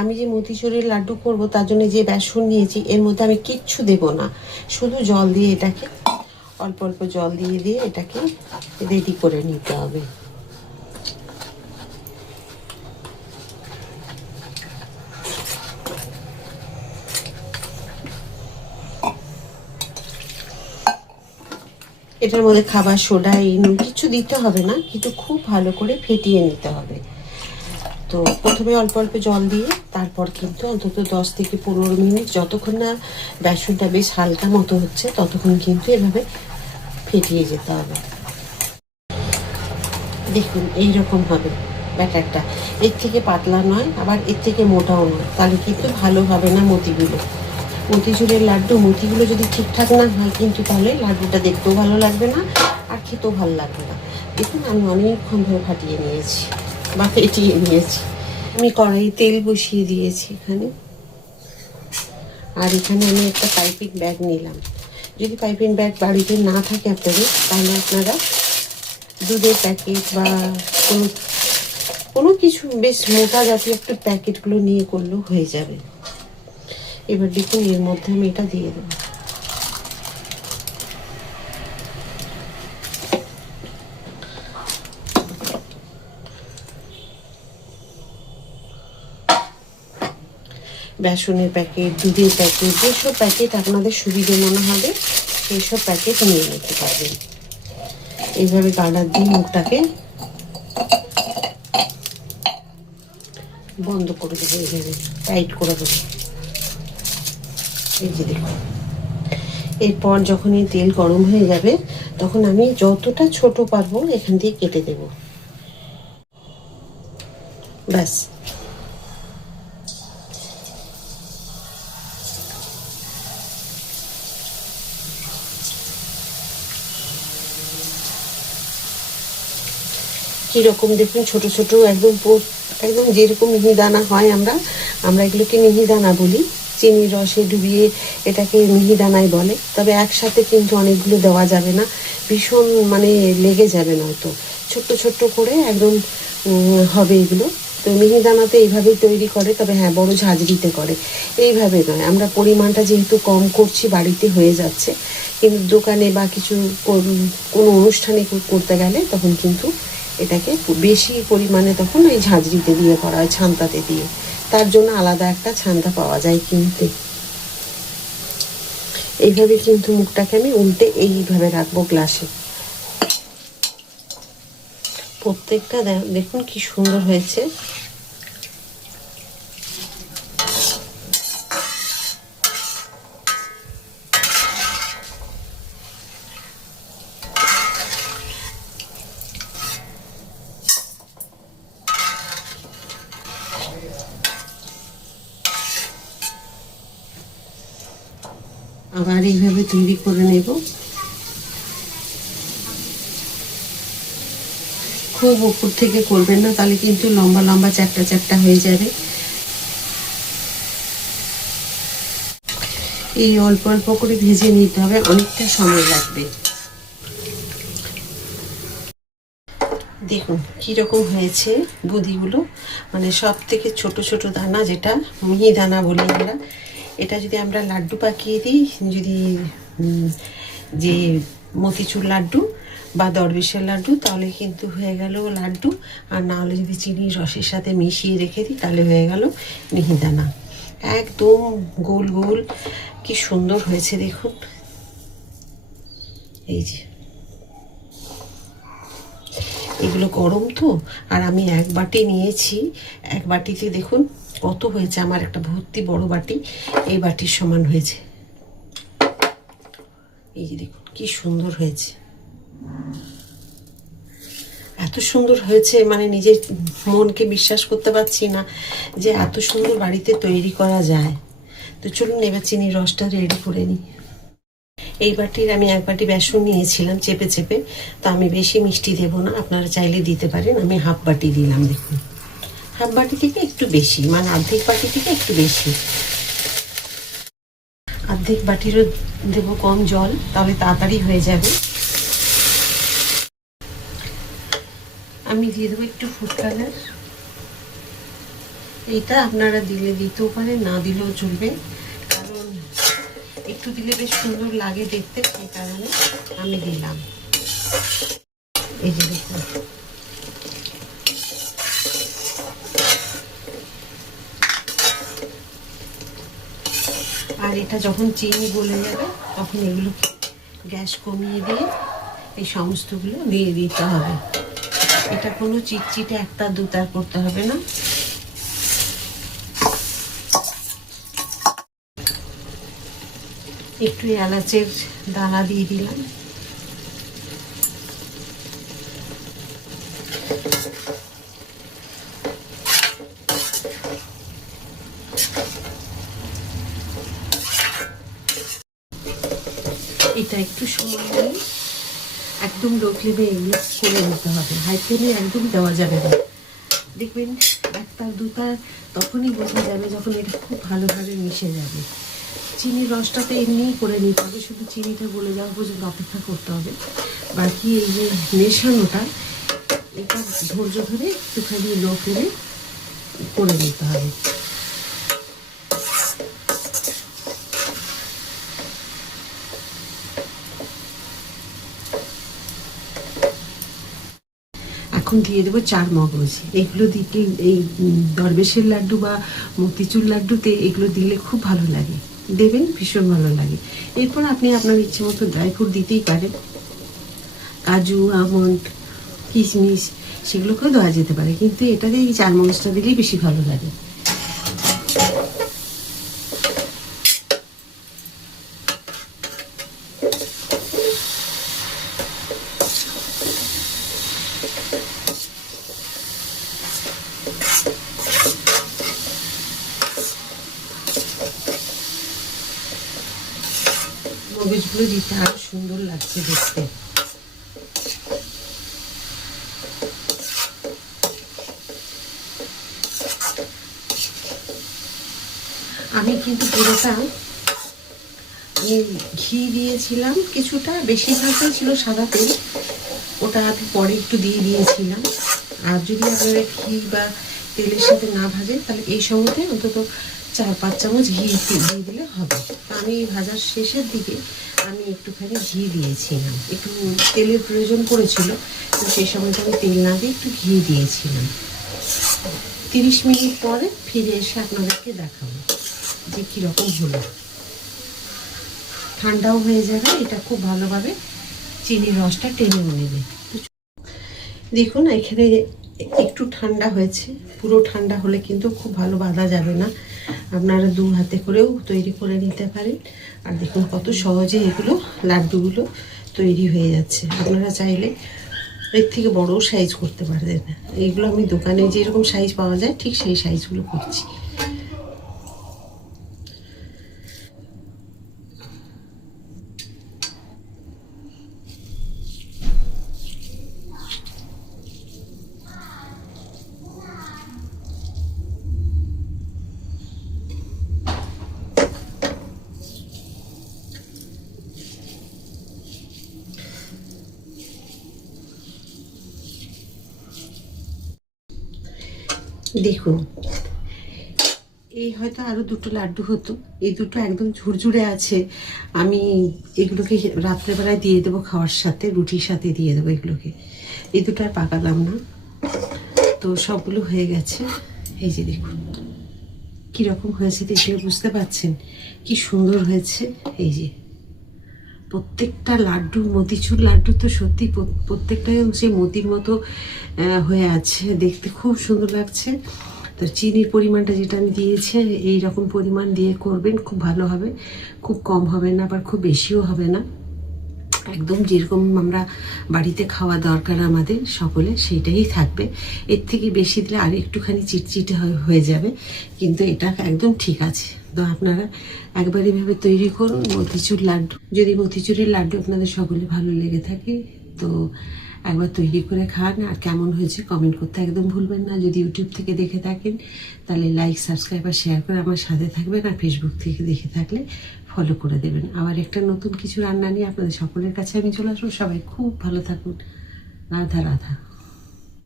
আমি যে মতিচুরের লাড্ডু করব তার জন্য যে বেসন নিয়েছি এর মধ্যে আমি কিচ্ছু দেব না, শুধু জল দিয়ে এটাকে অল্প অল্প জল দিয়ে দিয়ে এটাকে রেডি করে নিতে হবে। এটার মধ্যে খাবার সোডা নুন কিছু দিতে হবে না, কিন্তু খুব ভালো করে ফেটিয়ে নিতে হবে। তো প্রথমে অল্প অল্প জল দিয়ে তারপর কিন্তু অন্তত 10 থেকে 15 মিনিট, যতক্ষণ না বেসনটা বেশ হালকা মতো হচ্ছে ততক্ষণ কিন্তু এভাবে ফেটিয়ে যেতে হবে। দেখুন এইরকম হবে ব্যাটারটা, এর থেকে পাতলা নয় আবার এর থেকে মোটাও নয়, তাহলে কিন্তু ভালো হবে না মতিগুলো। মতিচুরের লাড্ডু মতিগুলো যদি ঠিকঠাক না হয় কিন্তু তাহলে লাড্ডুটা দেখতেও ভালো লাগবে না আর খেতেও ভালো লাগবে না। দেখুন আমি অনেকক্ষণ ধরে ফাটিয়ে নিয়েছি বা ফেটিয়ে নিয়েছি। আমি কড়াই তেল বসিয়ে দিয়েছি এখানে, আর এখানে আমি একটা পাইপিং ব্যাগ নিলাম। যদি পাইপিং ব্যাগ বাড়িতে না থাকে আপনাদের, তাহলে আপনারা দুধের প্যাকেট বা কোনো কিছু বেশ মোটা জাতীয় একটু প্যাকেটগুলো নিয়ে করলেও হয়ে যাবে। এবার দেখুন এর মধ্যে আমি এটা দিয়ে দেবো। বেসনের প্যাকেট, দুধের প্যাকেট, যেসব প্যাকেট আপনাদের সুবিধে মনে হবে সেই সব প্যাকেট নিয়ে নিতে পারবেন। এইভাবে গার্ডার দিয়ে মুখটাকে বন্ধ করে দেবো, এইভাবে টাইট করে দেবো। এই যে দেখুন, এরপর যখন এই তেল গরম হয়ে যাবে তখন আমি যতটা ছোট পারবো এখান দিয়ে কেটে দেব। ব্যাস, কীরকম দেখুন ছোট ছোট একদম একদম যেরকম মিহিদানা হয়, আমরা এগুলোকে মিহিদানা বলি। চিনির রসে ডুবিয়ে এটাকে মিহিদানাই বলে। তবে একসাথে কিন্তু অনেকগুলো দেওয়া যাবে না, ভীষণ মানে লেগে যাবে নয়তো। ছোট্ট ছোট্ট করে একদম হবে এগুলো। তো মিহিদানাতে এইভাবেই তৈরি করে, তবে হ্যাঁ বড় ঝাঁঝরিতে করে, এইভাবে নয়। আমরা পরিমাণটা যেহেতু কম করছি বাড়িতে হয়ে যাচ্ছে, কিন্তু দোকানে বা কিছু কোনো অনুষ্ঠানে করতে গেলে তখন কিন্তু এটাকে বেশি পরিমাণে তখন এই ঝাঁঝরিতে দিয়ে করা হয়, ছান্তাতে দিয়ে। তার জন্য আলাদা একটা ছান্তা পাওয়া যায় কিনতে। এইভাবে কিন্তু মুখটাকে আমি উল্টে এইভাবে রাখবো গ্লাসে। প্রত্যেকটা দেখুন কি সুন্দর হয়েছে। আবার এইভাবে তৈরি করে নেব। খুব উপর থেকে করবেন না, তাহলে কিন্তু লম্বা লম্বা চ্যাপ্টা চ্যাপ্টা হয়ে যাবে। এই অল্প অল্প করে ভেজে নিতে হবে, অনেকটা সময় লাগবে। দেখুন কীরকম হয়েছে বুঁদিগুলো, মানে সব থেকে ছোট ছোট দানা, যেটা মিহি দানা বলি আমরা। এটা যদি আমরা লাড্ডু পাকিয়ে দিই, যদি যে মতিচুর লাড্ডু বা দরবেশের লাড্ডু, তাহলে কিন্তু হয়ে গেল লাড্ডু। আর না হলে যদি চিনির রসের সাথে মিশিয়ে রেখে দিই তাহলে হয়ে গেল মিহিদানা। একদম গোল গোল, কি সুন্দর হয়েছে দেখুন। এই যে এগুলো গরম তো, আর আমি এক বাটি নিয়েছি। এক বাটিতে দেখুন কত হয়েছে, আমার একটা ভর্তি বড় বাটি এই বাটির সমান হয়েছে। এই যে দেখুন কি সুন্দর হয়েছে, এত সুন্দর হয়েছে মানে নিজের মনকে বিশ্বাস করতে পারছি না যে এত সুন্দর বাড়িতে তৈরি করা যায়। তো চলুন এবার চিনির রসটা রেডি করে নিই। এই বাটির আমি এক বাটি বেসন নিয়েছিলাম চেপে চেপে, তো আমি বেশি মিষ্টি দেব না, আপনারা চাইলে দিতে পারেন। আমি হাফ বাটি দিলাম, দেখুন হাফ বাটি থেকে একটু বেশি, মানে অর্ধেক বাটি থেকে একটু বেশি। অর্ধেক বাটিরও দেবো কম জল, তাহলে তাড়াতাড়ি হয়ে যাবে। আমি দিয়ে দেবো একটু ফুড কালার, এইটা আপনারা দিলে দিতেও পারেন, না দিলেও চলবে, কারণ একটু দিলে বেশ সুন্দর লাগে দেখতে, সেই কারণে আমি দিলাম। এই যে দেখুন, আর এটা যখন চিনি গলে যাবে তখন এগুলো গ্যাস কমিয়ে দিয়ে এই সমস্তগুলো দিয়ে দিতে হবে। এটা কোনো চিটচিটে একটা দুতার করতে হবে না। একটু এলাচের দানা দিয়ে দিলাম। এটা একটু সময় নিয়ে একদম লো ফ্লেমে এগুলো করে নিতে হবে, হাই ফ্লেমে একদম দেওয়া যাবে না। দেখবেন একটা দুটা তখনই বোঝা যাবে যখন এটা খুব ভালোভাবে মিশে যাবে। চিনির রসটা তো এমনিই করে নিতে হবে, শুধু চিনিটা গলে যাওয়া পর্যন্ত অপেক্ষা করতে হবে। বাকি এই যে মেশানোটা, এটা ধৈর্য ধরে একটুখানি লো ফ্লেমে করে নিতে হবে। এখন দিয়ে দেবো চার মগজ। এগুলো দিতে এই দরবেশের লাড্ডু বা মতিচুর লাড্ডুতে এগুলো দিলে খুব ভালো লাগে, দেবেন, ভীষণ ভালো লাগে। এরপর আপনি আপনার ইচ্ছে মতো ড্রাই ফ্রুট দিতেই পারেন, কাজু, আমন্ড, কিশমিশ, সেগুলোকেও দেওয়া যেতে পারে, কিন্তু এটাতে এই চার মগজটা দিলেই বেশি ভালো লাগে। মগজগুলো দিতে আরো সুন্দর লাগছে দেখতে। আমি কিন্তু পুরোটা ঘি দিয়েছিলাম কিছুটা, বেশিরভাগটাই ছিল সাদা তেল, ওটা আমি পরে একটু দিয়ে দিয়েছিলাম। আর যদি আপনারা ঘি বা তেলের সাথে না ভাজেন তাহলে এই সময়তে অন্তত 4-5 চামচ ঘি দিয়ে দিলে হবে। আমি ভাজার শেষের দিকে আমি একটুখানি ঘি দিয়েছিলাম, একটু তেলের প্রয়োজন পড়েছিল, তো সেই সময়টা আমি তেল না দিয়ে একটু ঘি দিয়েছিলাম। 30 মিনিট পরে ফিরে এসে আপনাদেরকে দেখাবো যে কীরকম হলো। ঠান্ডাও হয়ে যাবে, এটা খুব ভালোভাবে চিনির রসটা টেনেও নেবে। দেখুন এখানে একটু ঠান্ডা হয়েছে, পুরো ঠান্ডা হলে কিন্তু খুব ভালো বাঁধা যাবে না। আপনারা 2 হাতে করেও তৈরি করে নিতে পারেন। আর দেখুন কত সহজে এগুলো লাড্ডুগুলো তৈরি হয়ে যাচ্ছে। আপনারা চাইলে এর থেকে বড়ও সাইজ করতে পারবেন। এইগুলো আমি দোকানে যেরকম সাইজ পাওয়া যায় ঠিক সেই সাইজগুলো করছি। দেখুন এই হয়তো আরও 2টো লাড্ডু হতো, এই দুটো একদম ঝুরঝুরে আছে। আমি এগুলোকে রাত্রেবেলায় দিয়ে দেবো খাওয়ার সাথে, রুটির সাথে দিয়ে দেবো এগুলোকে। এই দুটো আর পাকালাম না, তো সবগুলো হয়ে গেছে। এই যে দেখুন কীরকম হয়েছে, দেখলে বুঝতে পারছেন কি সুন্দর হয়েছে। এই যে প্রত্যেকটা লাড্ডু, মতিচুর লাড্ডু তো সত্যি প্রত্যেকটাই সেই মতির মতো হয়ে আছে, দেখতে খুব সুন্দর লাগছে। তো চিনির পরিমাণটা যেটা আমি দিয়েছি এই রকম পরিমাণ দিয়ে করবেন, খুব ভালো হবে, খুব কম হবে না আবার খুব বেশিও হবে না, একদম যেরকম আমরা বাড়িতে খাওয়া দরকার আমাদের সকলে সেইটাই থাকবে। এর থেকে বেশি দিলে আর একটুখানি চিটচিটে হয়ে যাবে, কিন্তু এটা একদম ঠিক আছে। তো আপনারা একবার এভাবে তৈরি করুন মতিচুর লাড্ডু। যদি মতিচুরের লাড্ডু আপনাদের সকলে ভালো লেগে থাকে তো একবার তৈরি করে খান, আর কেমন হয়েছে কমেন্ট করতে একদম ভুলবেন না। যদি ইউটিউব থেকে দেখে থাকেন তাহলে লাইক, সাবস্ক্রাইব আর শেয়ার করে আমার সাথে থাকবেন, আর ফেসবুক থেকে দেখে থাকলে ফলো করে দেবেন। আবার একটা নতুন কিছু রান্না নিয়ে আপনাদের সকলের কাছে আমি চলে আসবো। সবাই খুব ভালো থাকুন। রাধা রাধা।